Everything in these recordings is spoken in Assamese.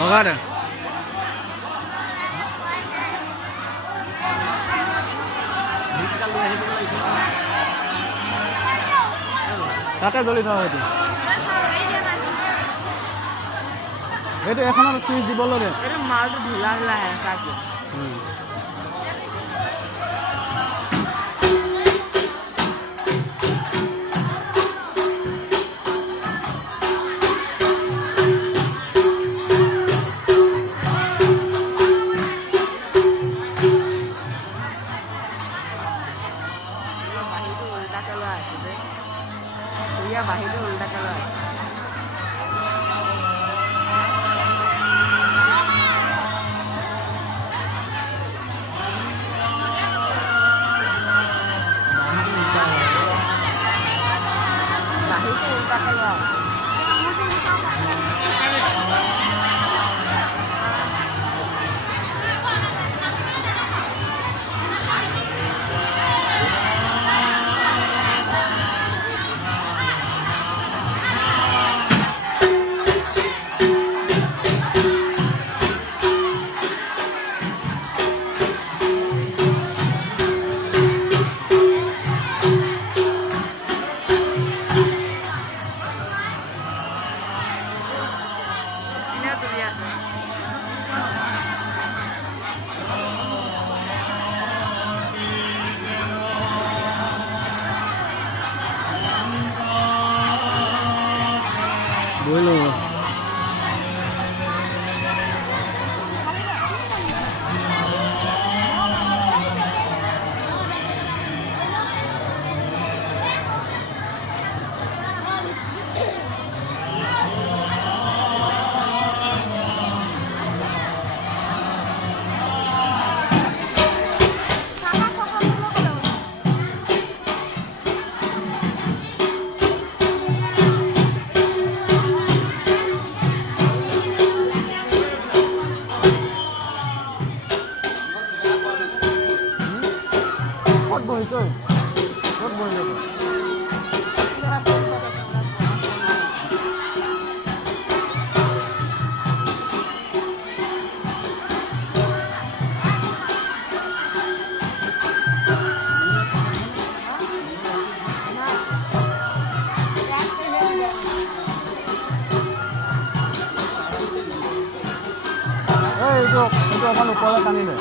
বগাৰে তাতে জ্বলি থোৱা হয়তো এইটো এখনত চুইচ দিব লাগে মালটো ঢিলা ঢিলা আছে বাহিৰটো উল্টা কালাৰ বাহিৰটো উল্টা colour Bueno. Itu akan lupa kan ini.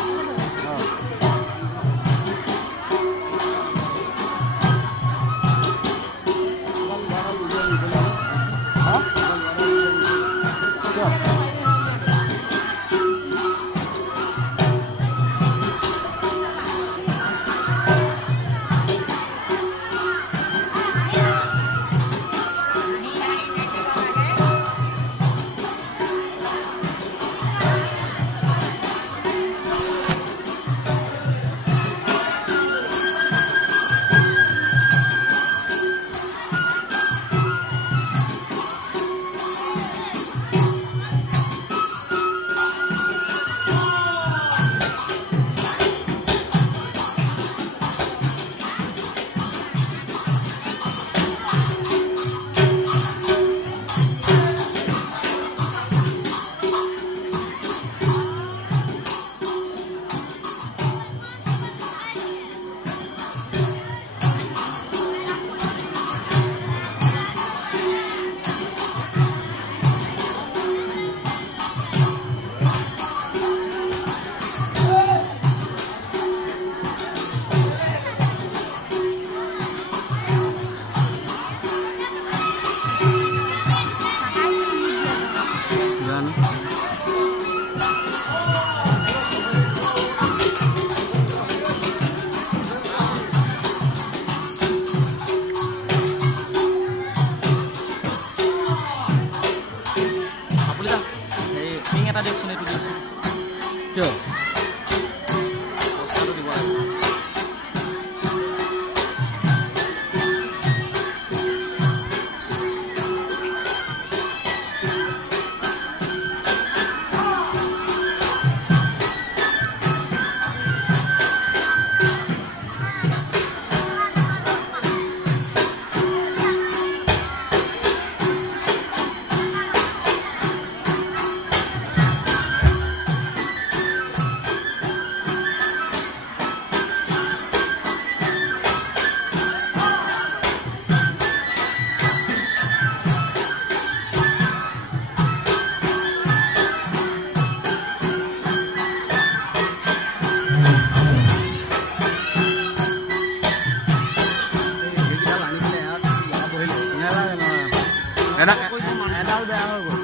এডাল বেয়া হৈ গ'ল।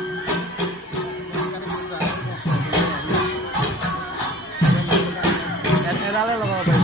এডালে লগাব পাৰিম।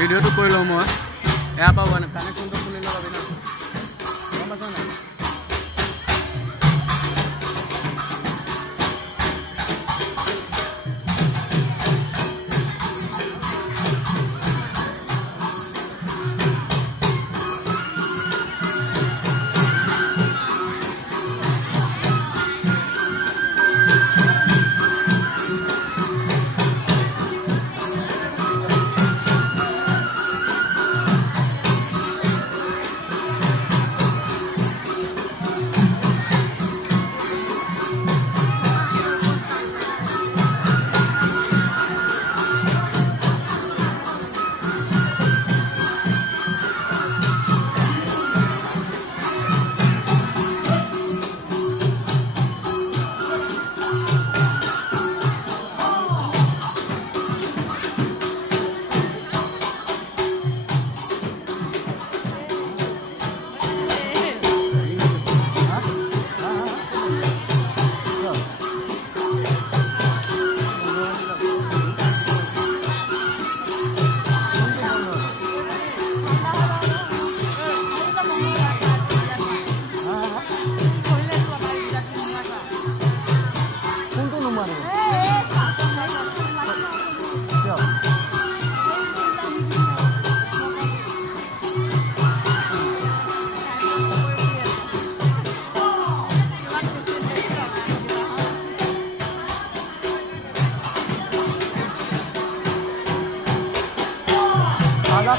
ভিডিঅ'টো কৰি লওঁ মই এয়া পাব মানে কানেকশ্যনটো খুলি লগাবি না গম পাইছ নাই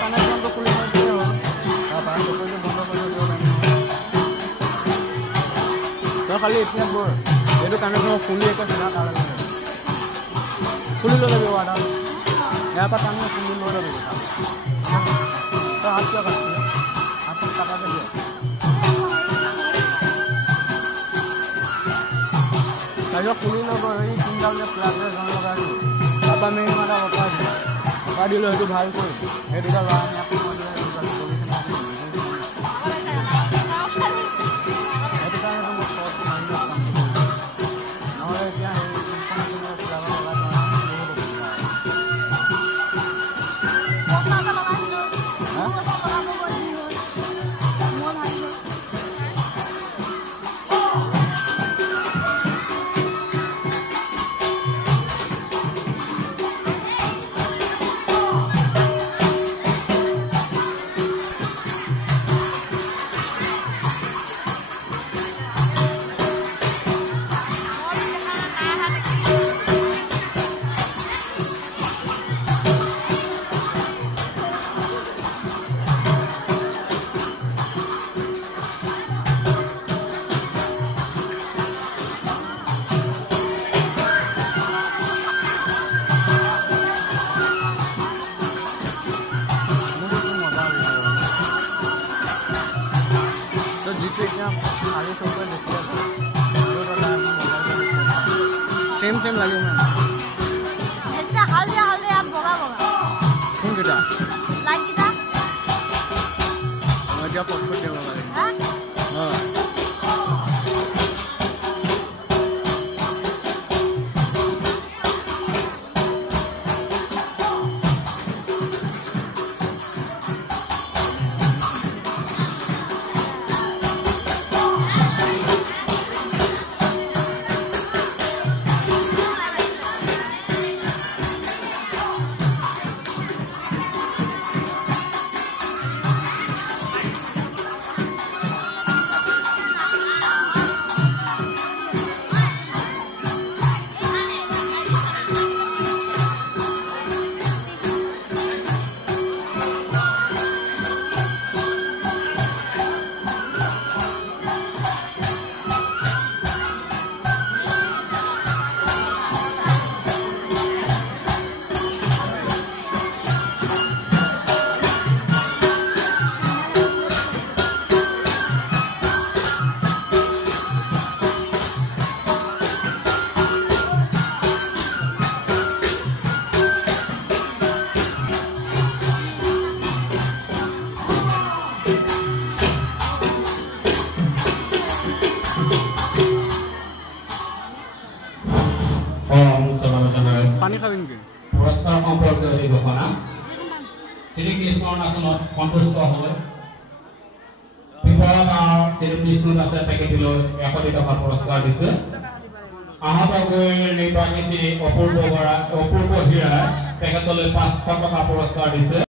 কানেকশ্যনটো খুলি থৈ দিলে হ'ল তাৰপৰা বন্ধ কৰি দিব পাৰিম তই খালি এতিয়া গৈ এইটো কানেকশ্যন খুলি একে চিধা তালৈ খুলি লৈ যাবি ৱাৰ্ডাৰ ইয়াৰ পৰা টানি খুলি লৈ যাবি তই হাত কিয় কাটিছিলি হাতখন কাটাকে দিয় তাৰপিছত খুলি ল'ব এই তিনিডাল যে প্লাগ এখন লগাই দিলোঁ তাৰপৰা মেইন মাটা বতাই দিলোঁ দিলো সেইটো ভাল কৰি এই দুটা ল'ৰা আমি আকৌ সেইটো কাৰণে মই চব মাইণ্ডত কাম নহ'লে এতিয়া सेम सेम लगे ना इतना हल्दी हल्दी आप बोला बोला कौन किटा लाइक किटा मजा पॉपकॉर्न देवा वाले हां পানী খাবি নেকি পুৰস্কাৰ সম্পৰ্কীয় এই ঘোষণা শ্ৰীকৃষ্ণৰ নাচনত সন্তুষ্ট হৈ পিপৰা গাঁৱৰ শ্ৰীকৃষ্ণ দাসে পেকেটলৈ 100 টকা পুৰস্কাৰ দিছে আহতগুৰিৰ নিৰ্বাহী শ্ৰী অপূৰ্ব হীৰাই পেকেটলৈ 500 টকা পুৰস্কাৰ দিছে।